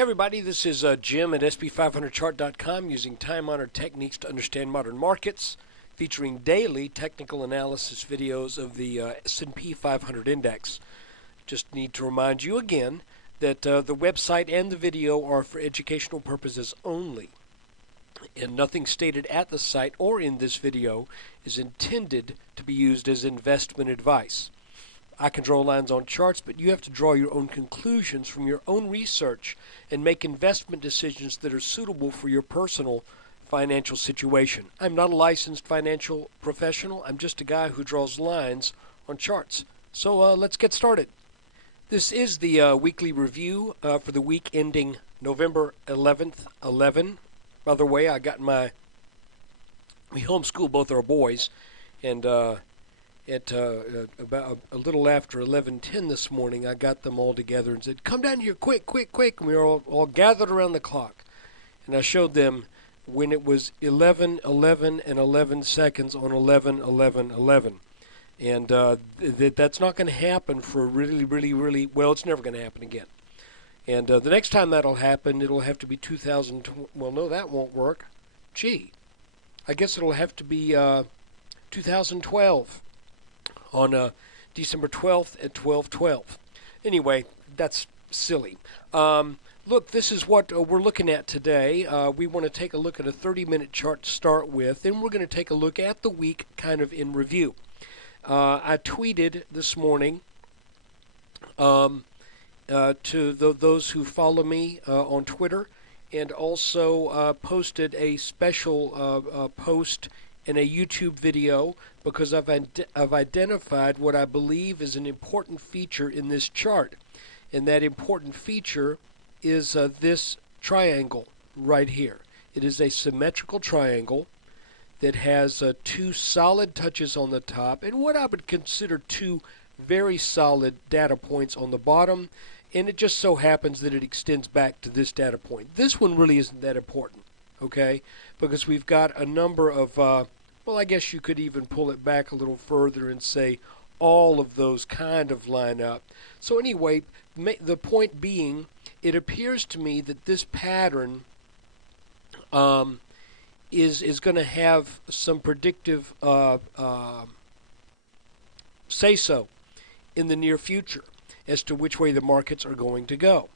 Hey everybody, this is Jim at SB500chart.com using time-honored techniques to understand modern markets, featuring daily technical analysis videos of the S&P 500 index. Just need to remind you again that the website and the video are for educational purposes only, and nothing stated at the site or in this video is intended to be used as investment advice. I can draw lines on charts, but you have to draw your own conclusions from your own research and make investment decisions that are suitable for your personal financial situation. I'm not a licensed financial professional. I'm just a guy who draws lines on charts. So let's get started. This is the weekly review for the week ending November 11th, 11. By the way, we homeschool both our boys, and at about a little after 11:10 this morning, I got them all together and said, "Come down here, quick, quick, quick!" And we were all gathered around the clock, and I showed them when it was 11:11 and 11 seconds on 11:11:11, and that's not going to happen for really well. It's never going to happen again. And the next time that'll happen, it'll have to be 2000. Well, no, that won't work. Gee, I guess it'll have to be 2012. On December 12th at 12:12. Anyway, that's silly. Look, this is what we're looking at today. We want to take a look at a 30-minute chart to start with, then we're going to take a look at the week kind of in review. I tweeted this morning to those who follow me on Twitter, and also posted a special post in a YouTube video because I've identified what I believe is an important feature in this chart. And that important feature is this triangle right here. It is a symmetrical triangle that has two solid touches on the top and what I would consider two very solid data points on the bottom. And it just so happens that it extends back to this data point. This one really isn't that important, okay? Because we've got a number of well, I guess you could even pull it back a little further and say all of those kind of line up. So anyway, the point being, it appears to me that this pattern is going to have some predictive say-so in the near future as to which way the markets are going to go.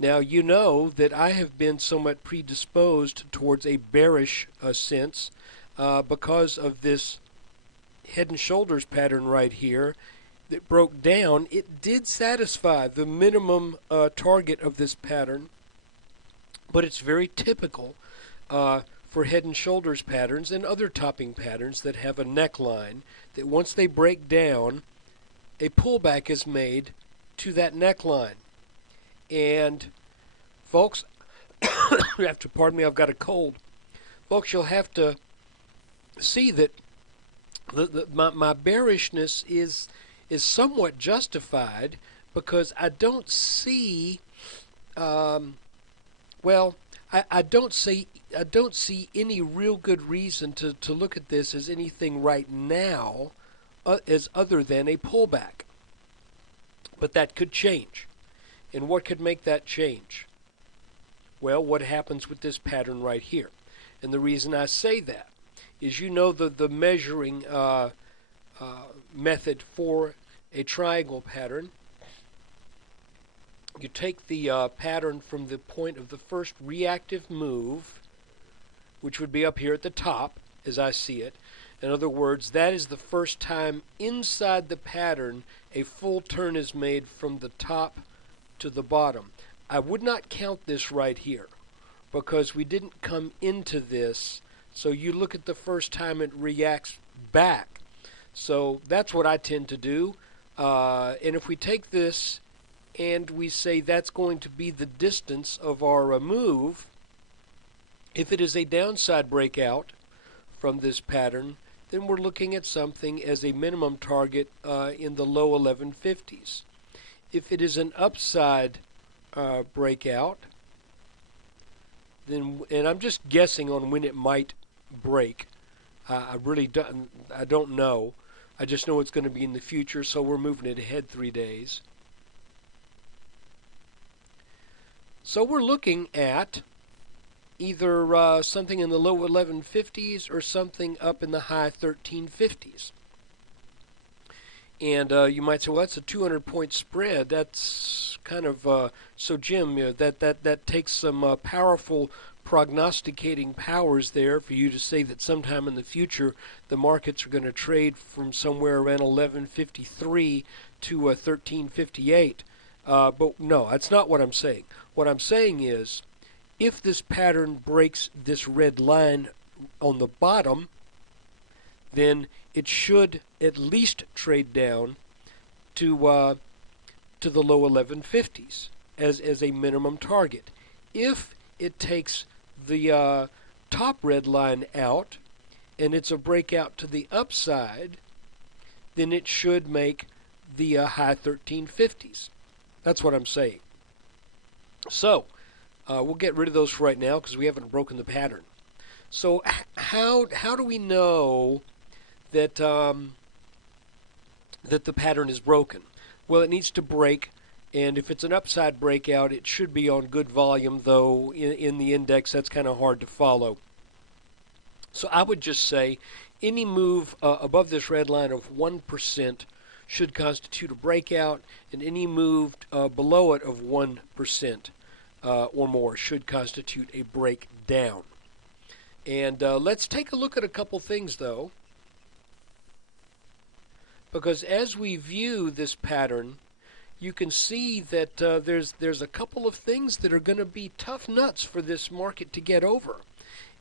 Now, you know that I have been somewhat predisposed towards a bearish sense because of this head and shoulders pattern right here that broke down. It did satisfy the minimum target of this pattern, but it's very typical for head and shoulders patterns and other topping patterns that have a neckline that once they break down, a pullback is made to that neckline. And folks, you have to pardon me, I've got a cold. Folks, you'll have to see that my bearishness is somewhat justified because I don't see I don't see any real good reason to look at this as anything right now as other than a pullback. But that could change. And what could make that change? Well, what happens with this pattern right here? And the reason I say that is, you know, the measuring method for a triangle pattern. You take the pattern from the point of the first reactive move, which would be up here at the top, as I see it. In other words, that is the first time inside the pattern a full turn is made from the top to the bottom. I would not count this right here because we didn't come into this. So you look at the first time it reacts back. So that's what I tend to do. And if we take this and we say that's going to be the distance of our move, if it is a downside breakout from this pattern, then we're looking at something as a minimum target in the low 1150s. If it is an upside breakout, then, and I'm just guessing on when it might break. I don't know. I just know it's going to be in the future, so we're moving it ahead 3 days. So we're looking at either something in the low 1150s or something up in the high 1350s. And you might say, well, that's a 200-point spread. That's kind of so, Jim. That takes some powerful prognosticating powers there for you to say that sometime in the future the markets are going to trade from somewhere around 1153 to 1358. But no, that's not what I'm saying. What I'm saying is, if this pattern breaks this red line on the bottom, then it should at least trade down to the low 1150s as a minimum target. If it takes the top red line out and it's a breakout to the upside, then it should make the high 1350s. That's what I'm saying. So we'll get rid of those for right now because we haven't broken the pattern. So how do we know that that the pattern is broken? Well, it needs to break, and if it's an upside breakout, it should be on good volume, though in the index that's kind of hard to follow. So I would just say any move above this red line of 1% should constitute a breakout, and any move below it of 1% or more should constitute a breakdown. And let's take a look at a couple things, though, because as we view this pattern, you can see that there's a couple of things that are going to be tough nuts for this market to get over.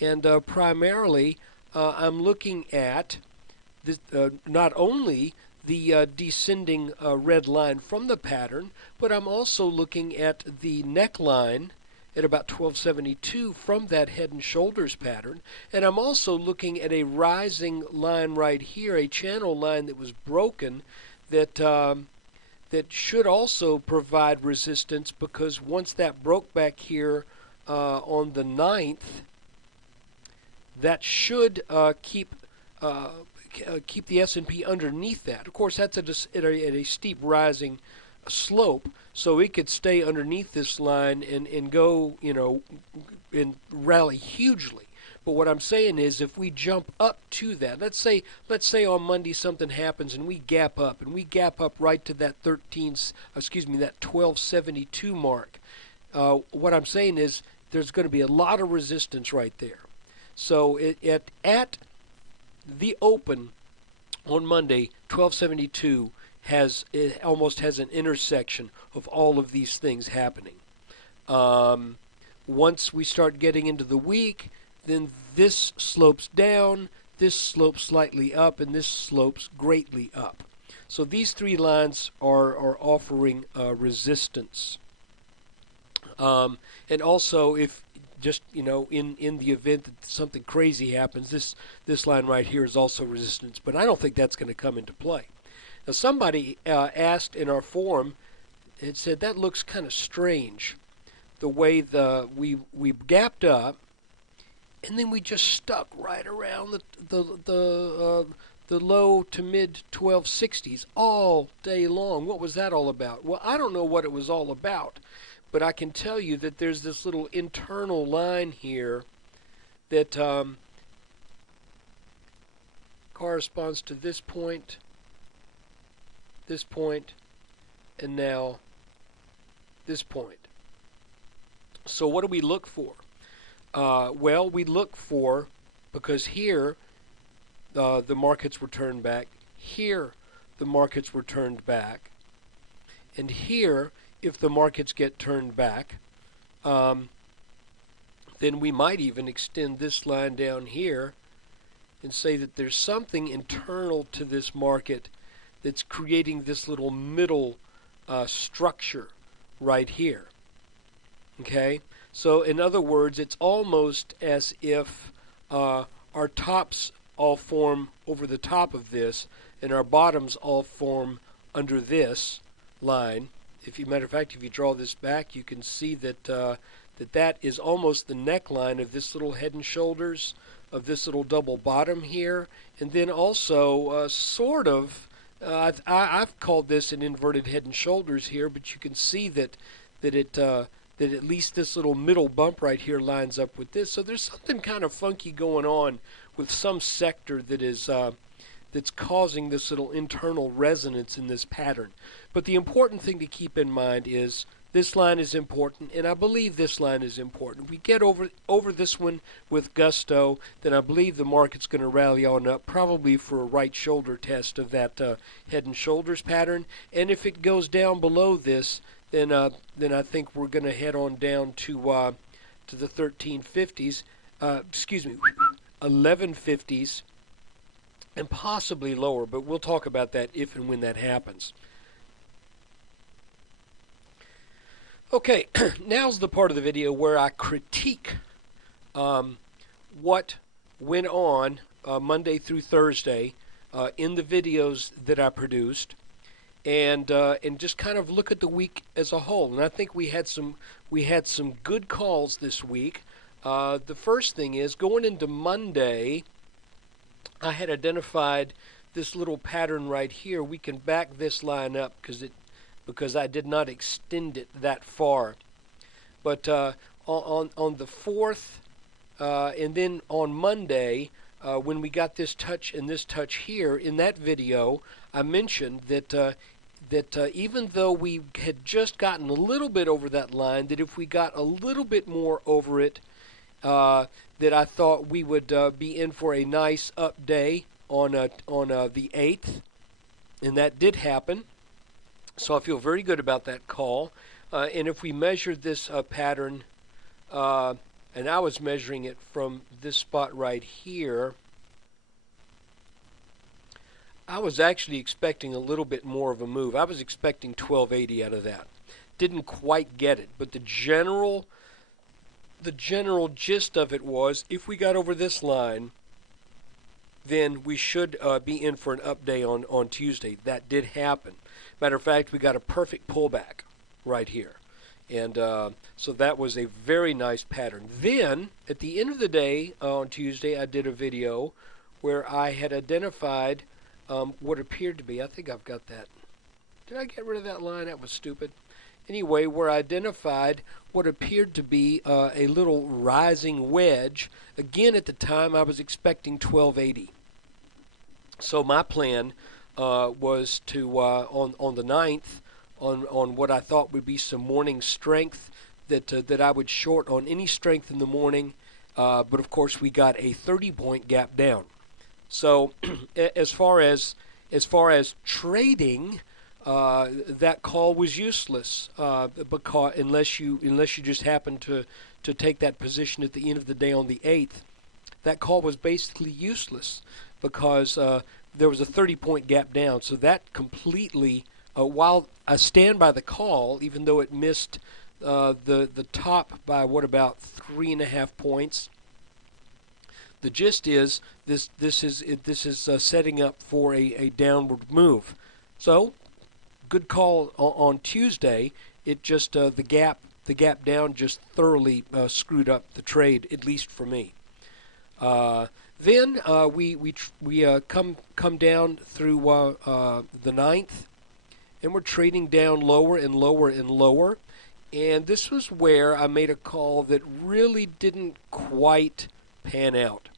And primarily, I'm looking at this, not only the descending red line from the pattern, but I'm also looking at the neckline at about 1272 from that head and shoulders pattern, and I'm also looking at a rising line right here, a channel line that was broken that that should also provide resistance, because once that broke back here on the 9th, that should keep the S&P underneath that. Of course, that's at a steep rising slope, so it could stay underneath this line and go, and rally hugely. But what I'm saying is, if we jump up to that, let's say on Monday something happens and we gap up right to that 1272 mark. What I'm saying is there's going to be a lot of resistance right there. So at the open on Monday, 1272 it almost has an intersection of all of these things happening. Once we start getting into the week, then this slopes down, this slopes slightly up, and this slopes greatly up. So these three lines are offering resistance. And also, if just in the event that something crazy happens, this line right here is also resistance. But I don't think that's going to come into play. Now, somebody asked in our forum, it said that looks kind of strange, the way we gapped up, and then we just stuck right around the low to mid 1260s all day long. What was that all about? Well, I don't know what it was all about, but I can tell you that there's this little internal line here that corresponds to this point, and now this point. So what do we look for? Well, we look for, because here the markets were turned back, here the markets were turned back, and here, if the markets get turned back, then we might even extend this line down here and say that there's something internal to this market that's creating this little middle structure right here. Okay? So in other words, it's almost as if our tops all form over the top of this, and our bottoms all form under this line. Matter of fact, if you draw this back, you can see that that is almost the neckline of this little head and shoulders, of this little double bottom here, and then also sort of, I've called this an inverted head and shoulders here, but you can see that that at least this little middle bump right here lines up with this. So there's something kind of funky going on with some sector that is that's causing this little internal resonance in this pattern. But the important thing to keep in mind is this line is important, and I believe this line is important. We get over this one with gusto, then I believe the market's going to rally on up, probably for a right shoulder test of that head and shoulders pattern. And if it goes down below this, then I think we're going to head on down to the 1350s, 1150s, and possibly lower. But we'll talk about that if and when that happens. Okay, now's the part of the video where I critique what went on Monday through Thursday in the videos that I produced, and just kind of look at the week as a whole. And I think we had some good calls this week. The first thing is, going into Monday, I had identified this little pattern right here. We can back this line up because I did not extend it that far. But on the 4th, and then on Monday, when we got this touch and this touch here, in that video, I mentioned that even though we had just gotten a little bit over that line, that if we got a little bit more over it, that I thought we would be in for a nice up day on the 8th, and that did happen. So I feel very good about that call. And if we measured this pattern, and I was measuring it from this spot right here, I was actually expecting a little bit more of a move. I was expecting 1280 out of that. Didn't quite get it, but the general gist of it was, if we got over this line, then we should be in for an up day on Tuesday. That did happen. Matter of fact, we got a perfect pullback right here. And so that was a very nice pattern. Then, at the end of the day on Tuesday, I did a video where I had identified what appeared to be, I think I've got that. Did I get rid of that line? That was stupid. Anyway, where I identified what appeared to be a little rising wedge. Again, at the time, I was expecting 1280. So my plan was to, on the 9th, on what I thought would be some morning strength, that I would short on any strength in the morning. But of course, we got a 30-point gap down. So as far as trading, that call was useless because unless you just happen to take that position at the end of the day on the 8th, that call was basically useless because there was a 30-point gap down. So that completely, while I stand by the call, even though it missed the top by about 3.5 points. The gist is this is setting up for a downward move. So good call on Tuesday. It just the gap down just thoroughly screwed up the trade, at least for me. Then we come down through the 9th, and we're trading down lower and lower and lower. And this was where I made a call that really didn't quite pan out,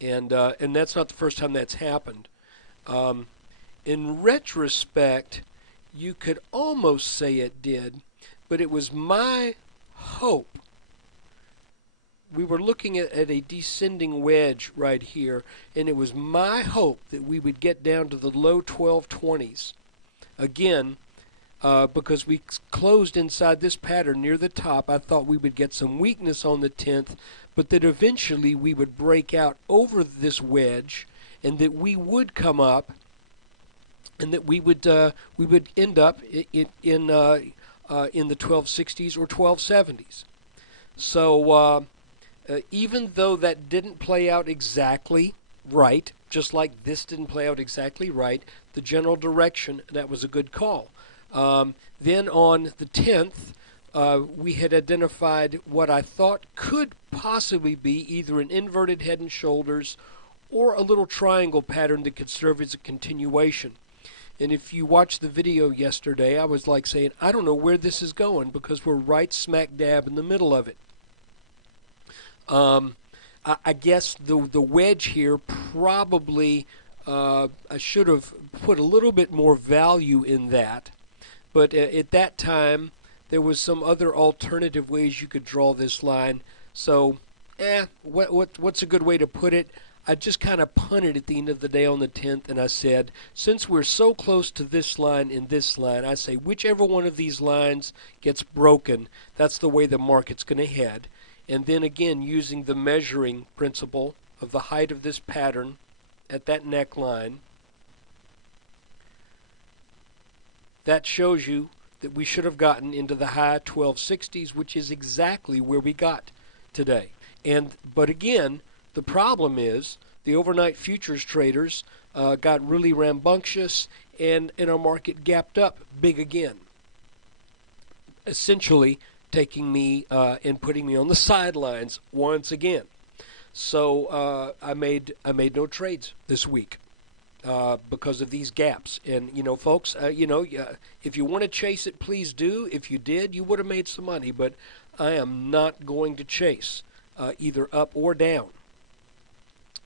and that's not the first time that's happened. In retrospect, you could almost say it did, but it was my hope. We were looking at a descending wedge right here, and it was my hope that we would get down to the low 1220s again. Because we closed inside this pattern near the top, I thought we would get some weakness on the 10th, but that eventually we would break out over this wedge, and that we would come up, and that we would end up in the 1260s or 1270s. So even though that didn't play out exactly right, just like this didn't play out exactly right, the general direction, that was a good call. Then on the 10th, we had identified what I thought could possibly be either an inverted head and shoulders or a little triangle pattern that could serve as a continuation. And if you watched the video yesterday, I was like saying, I don't know where this is going because we're right smack dab in the middle of it. I guess the wedge here probably, I should have put a little bit more value in that. But at that time, there was some other alternative ways you could draw this line. So, what's a good way to put it? I just kind of punted at the end of the day on the 10th, and I said, since we're so close to this line and this line, I say whichever one of these lines gets broken, that's the way the market's going to head. And then again, using the measuring principle of the height of this pattern at that neckline, that shows you that we should have gotten into the high 1260s, which is exactly where we got today. But again, the problem is the overnight futures traders got really rambunctious, and our market gapped up big again, essentially taking me and putting me on the sidelines once again. So I made no trades this week because of these gaps. And folks, if you want to chase it, please do. If you did, you would have made some money. But I am not going to chase either up or down.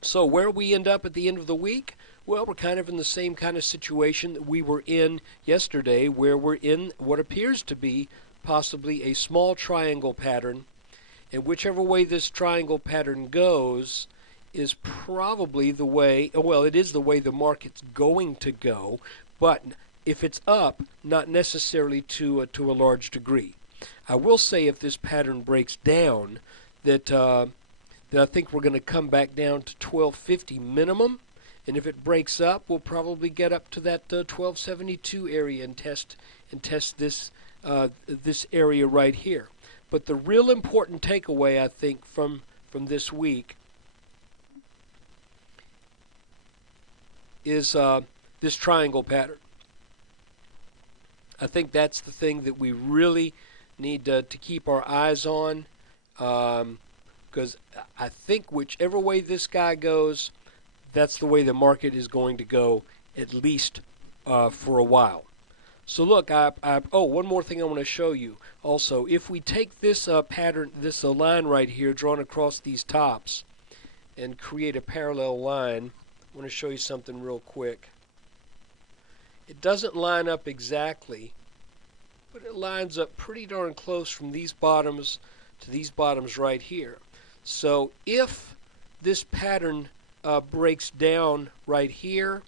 So where we end up at the end of the week, well, we're kind of in the same kind of situation that we were in yesterday, where we're in what appears to be possibly a small triangle pattern. And whichever way this triangle pattern goes is probably the way, well, it is the way the market's going to go, but if it's up, not necessarily to a large degree. I will say if this pattern breaks down, that I think we're going to come back down to 1250 minimum, and if it breaks up, we'll probably get up to that 1272 area and test this this area right here. But the real important takeaway, I think, from this week is this triangle pattern. I think that's the thing that we really need to keep our eyes on, because I think whichever way this guy goes, that's the way the market is going to go, at least for a while. So look, one more thing I want to show you. Also, if we take this pattern, this line right here drawn across these tops, and create a parallel line, I want to show you something real quick. It doesn't line up exactly, but it lines up pretty darn close from these bottoms to these bottoms right here. So if this pattern breaks down right here,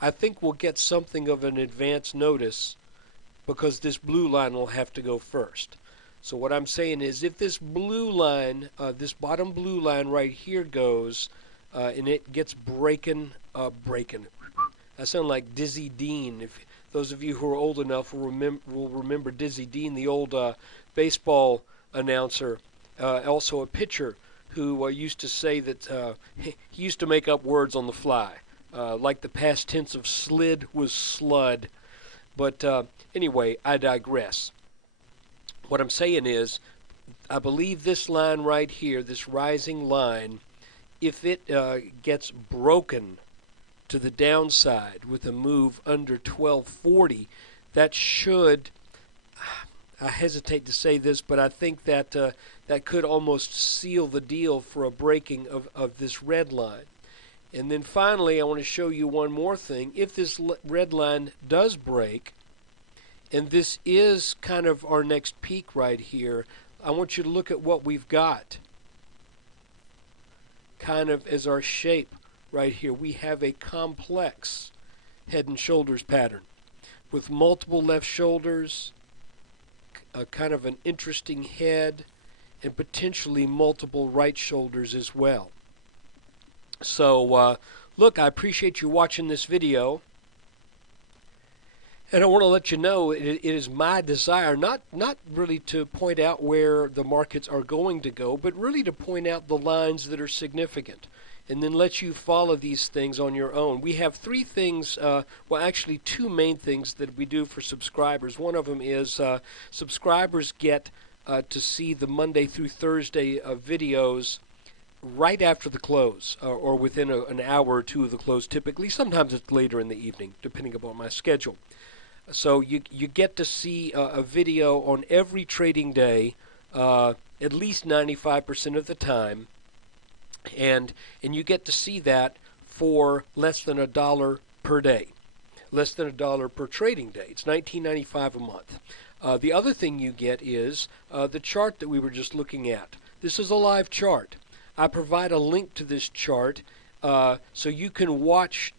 I think we'll get something of an advance notice, because this blue line will have to go first. So what I'm saying is, if this blue line, this bottom blue line right here goes, and it gets breaking. I sound like Dizzy Dean. If those of you who are old enough will remember Dizzy Dean, the old baseball announcer, also a pitcher, who used to say that he used to make up words on the fly. Like the past tense of slid was slud. But anyway, I digress. What I'm saying is, I believe this line right here, this rising line, if it gets broken to the downside with a move under 1240, that should, I hesitate to say this, but I think that that could almost seal the deal for a breaking of this red line. And then finally, I want to show you one more thing. If this red line does break, and this is kind of our next peak right here, I want you to look at what we've got kind of as our shape right here. We have a complex head and shoulders pattern with multiple left shoulders, kind of an interesting head, and potentially multiple right shoulders as well. So, look, I appreciate you watching this video, and I want to let you know it is my desire not really to point out where the markets are going to go, but really to point out the lines that are significant, and then let you follow these things on your own. We have three things, well, actually two main things that we do for subscribers. One of them is subscribers get to see the Monday through Thursday videos right after the close, or within an hour or two of the close typically. Sometimes it's later in the evening, depending upon my schedule. So you get to see a video on every trading day, at least 95% of the time, and you get to see that for less than $1 per day, less than $1 per trading day. It's $19.95 a month. The other thing you get is the chart that we were just looking at. This is a live chart. I provide a link to this chart so you can watch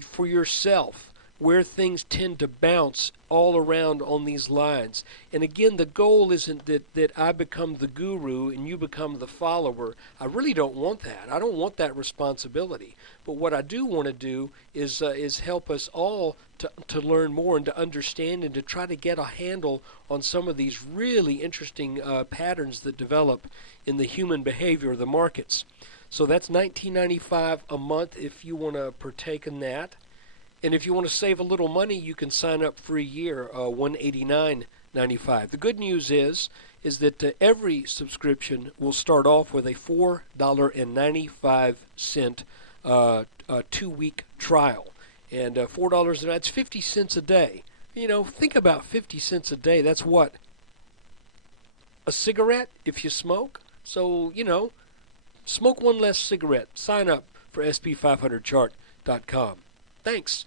for yourself where things tend to bounce all around on these lines. And again, the goal isn't that I become the guru and you become the follower. I really don't want that. I don't want that responsibility. But what I do want to do is help us all to learn more and to understand and to try to get a handle on some of these really interesting patterns that develop in the human behavior of the markets. So that's $19.95 a month if you want to partake in that. And if you want to save a little money, you can sign up for a year, $189.95. The good news is that every subscription will start off with a $4.95 2-week trial. And $4, that's 50 cents a day. You know, think about 50 cents a day. That's what? A cigarette if you smoke? So, you know, smoke one less cigarette. Sign up for SP500chart.com. Thanks.